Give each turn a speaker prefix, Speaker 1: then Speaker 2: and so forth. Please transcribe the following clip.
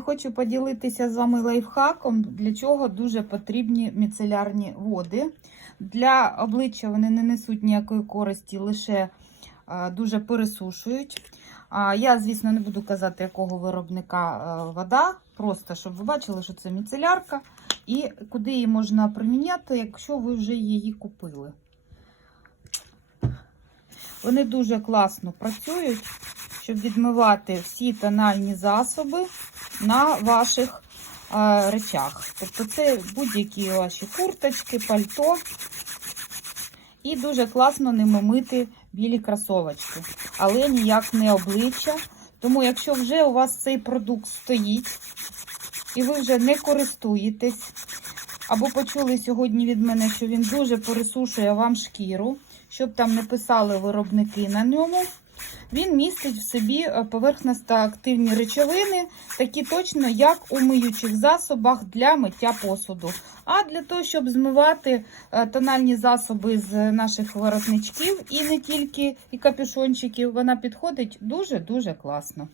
Speaker 1: Хочу поділитися з вами лайфхаком, для чого дуже потрібні міцелярні води. Для обличчя вони не несуть ніякої користі, лише дуже пересушують. Я, звісно, не буду казати, якого виробника вода, просто щоб ви бачили, що це міцелярка, і куди її можна приміняти, якщо ви вже її купили. Вони дуже класно працюють, щоб відмивати всі тональні засоби на ваших е, речах. Тобто це будь-які ваші курточки, пальто. І дуже класно ними мити білі кросовочки, але ніяк не обличчя. Тому, якщо вже у вас цей продукт стоїть і ви вже не користуєтесь, або почули сьогодні від мене, що він дуже пересушує вам шкіру, щоб там не писали виробники на ньому. Він містить в собі е, поверхносто-активні речовини, такі точно, як у миючих засобах для миття посуду. А для того, щоб змивати е, тональні засоби з наших воротничків і не тільки і капюшончиків, вона підходить дуже-дуже класно.